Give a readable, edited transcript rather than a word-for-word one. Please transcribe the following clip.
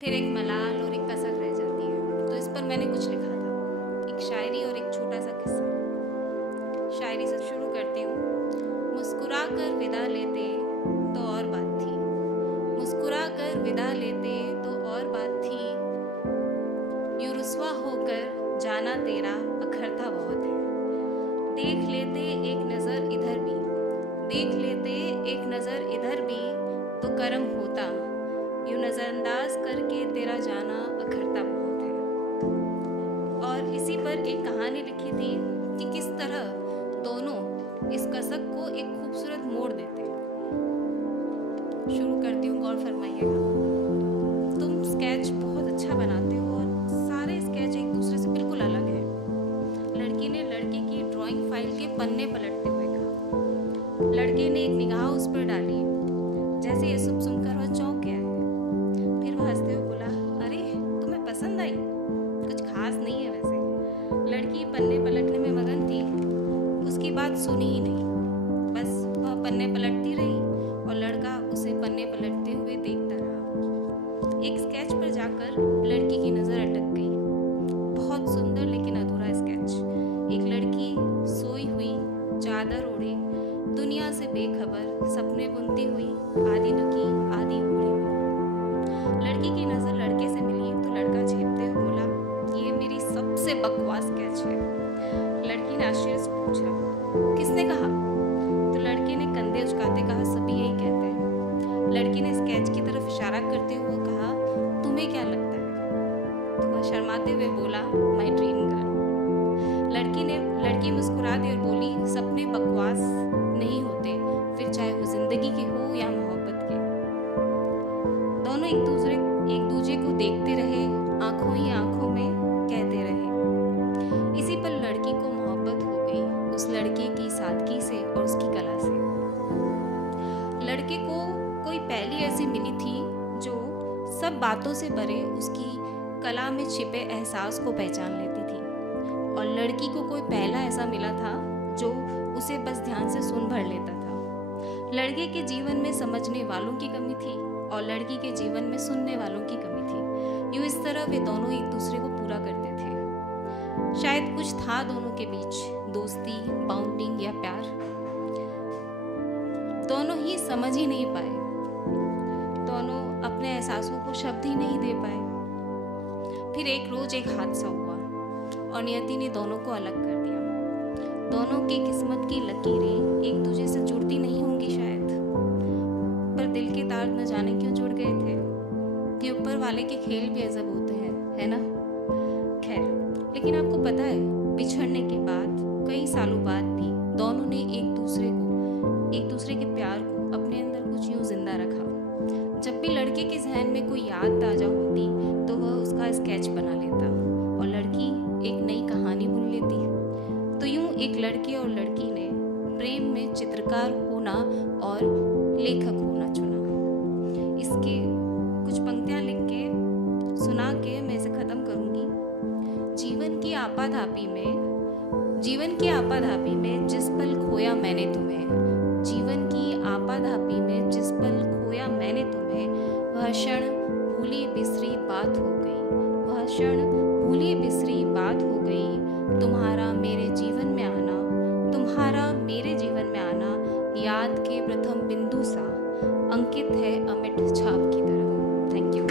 फिर एक मलाल और एक कसक रह जाती है। तो इस पर मैंने कुछ लिखा था, एक शायरी और एक छोटा सा किस्सा। शायरी से शुरू करती हूँ। मुस्कुरा कर विदा लेते तो और बात थी, मुस्कुरा कर विदा लेते तो और बात थी, यूं रुस्वा होकर जाना तेरा अखरता बहुत है। देख लेते एक नज़र इधर भी, देख लेते एक नज़र इधर भी तो करम होता, यूं नज़रअंदाज करके तेरा जाना अखरता बहुत है। और इसी पर एक कहानी लिखी थी कि किस तरह दोनों इस कसक को एक खूबसूरत मोड़ देते हैं। शुरू करती हूँ, गौर फरमाइएगा। तुम स्केच बहुत अच्छा बनाते हो और सारे स्केच एक दूसरे से बिल्कुल अलग हैं। लड़की ने लड़के की ड्राइंग फाइल के पन्ने पलटते हुए कहा। लड़के ने एक निगाह उस पर डाली, जैसे ये सब सुनकर वह चौंक गया। फिर वह हंसते हुए बोला, अरे तुम्हें पसंद आई? कुछ खास नहीं है वैसे। लड़की पन्ने पलटने में मगन थी, उसकी बात सुनी ही नहीं। बस वह पन्ने पलटती रही और लड़का उसे पन्ने पलटते हुए देखता रहा। एक स्केच पर जाकर लड़की की नज़र अटक गई। बहुत सुंदर लेकिन अधूरा स्केच। एक लड़की सोई हुई, चादर ओढ़े, दुनिया से बेखबर, सपने बुनती हुई, आधी दुखी आधी ओढ़ी हुई। लड़की की नज़र लड़के से मिली तो लड़का झेपते हुए बोला, ये मेरी सबसे बकवास स्केच है। लड़की ने आश्चर्य से पूछा, किसने कहा? तो लड़के ने कंधे उचकाते कहा, सभी यही कहते हैं। लड़की ने स्केच की तरफ इशारा करते हुए कहा, तुम्हें क्या लगता है? तो वह शर्माते हुए बोला, माय ड्रीम गर्ल। लड़की मुस्कुरा दी और बोली, सपने बकवास नहीं होते, फिर चाहे वो जिंदगी के हो या मोहब्बत के। दोनों एक दूसरे को देखते रहे, आंखों ही आंखों में कहते रहे। इसी पर लड़की को मोहब्बत हो गई उस लड़के की सादगी से और उसकी कला से। लड़के को कोई पहली ऐसी मिली थी जो सब बातों से परे उसकी कला में छिपे एहसास को पहचान लेती थी, और लड़की को कोई पहला ऐसा मिला था जो उसे बस ध्यान से सुन भर लेता था। लड़के के जीवन में समझने वालों की कमी थी और लड़की के जीवन में सुनने वालों की कमी थी। यूं इस तरह वे दोनों एक दूसरे को पूरा करते थे। शायद कुछ था दोनों के बीच, दोस्ती, बाउंडिंग या प्यार। दोनों ही समझ ही नहीं पाए, दोनों अपने एहसासों को शब्द ही नहीं दे पाए। फिर एक रोज एक हादसा हुआ और नियति ने दोनों को अलग कर दिया। दोनों की किस्मत की लकीरें एक दूसरे से जुड़ती नहीं होंगी शायद, पर दिल के तार न जाने क्यों जुड़ गए थे। ये ऊपर वाले के खेल भी अजब होते हैं, है ना? खैर, लेकिन आपको पता है, बिछड़ने के बाद कई सालों बाद भी दोनों ने एक दूसरे के प्यार को अपने अंदर कुछ यूं जिंदा रखा। जब भी लड़के के जहन में कोई याद ताजा होती तो वह उसका स्केच बना लेता और लड़की एक नई कहानी बुन लेती। तो यूं एक लड़के और लड़की ने प्रेम में चित्रकार होना और लेखक होना चुना। इसके कुछ पंक्तियां लिख के सुना के मैं इसे खत्म करूंगी। जीवन की आपाधापी में जिस पल खोया मैंने तुम्हें, जीवन की आपाधापी में जिस पल खोया मैंने तुम्हें, वह क्षण भूली बिसरी बात हो गई, वह क्षण भूली बिसरी बात हो गई। तुम्हारा मेरे जीवन में आना याद के प्रथम बिंदु सा अंकित है अमिट छाप की तरह। Thank you.